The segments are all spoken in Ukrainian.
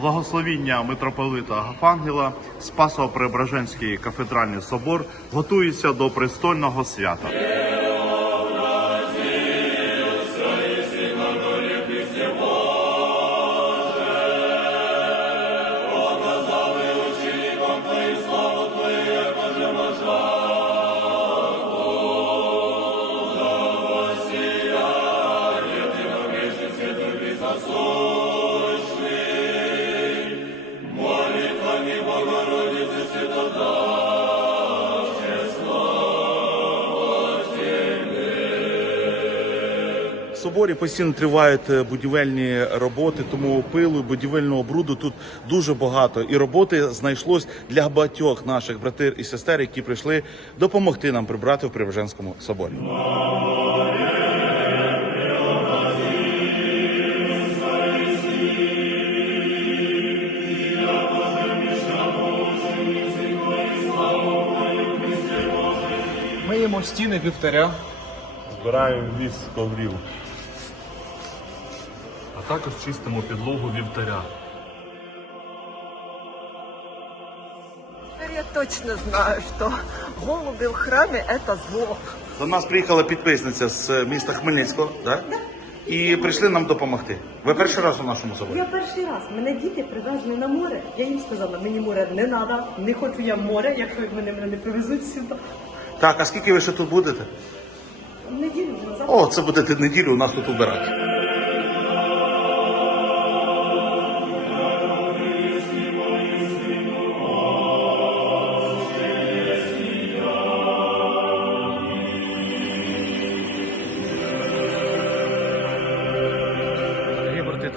благословіння митрополита Агафангела Спасо-Преображенський кафедральний собор готується до престольного свята. В соборі постійно тривають е, будівельні роботи, тому пилу, і будівельного бруду тут дуже багато. І роботи знайшлось для багатьох наших братир і сестер, які прийшли допомогти нам прибрати в Преображенському соборі. Миємо стіни вівтаря, Збираємо віз з коврів. А також чистимо підлогу вівтаря. Теперь я точно знаю, что голуби в храме – это зло. До нас приїхала підписниця з міста Хмельницького, да? і прийшли нам допомогти. Ви перший раз у нашому соборі? Я перший раз. Мене діти привезли на море. Я їм сказала, мені море не треба, не хочу я море, якщо мене, мене не привезуть сюди. Так, а скільки ви ще тут будете? Неділю вже. О, це будете неділю у нас тут убирати.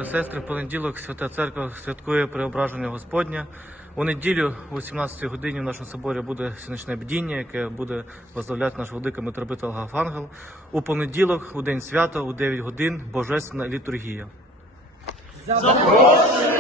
Та сестри, в понеділок Свята Церква святкує преображення Господня. У неділю о 18 годині в нашому соборі буде сіночне бдіння, яке буде возглавляти наш владика митробит Алгафангел. У понеділок, у день свята, у 9 годин, божественна літургія. Запрошую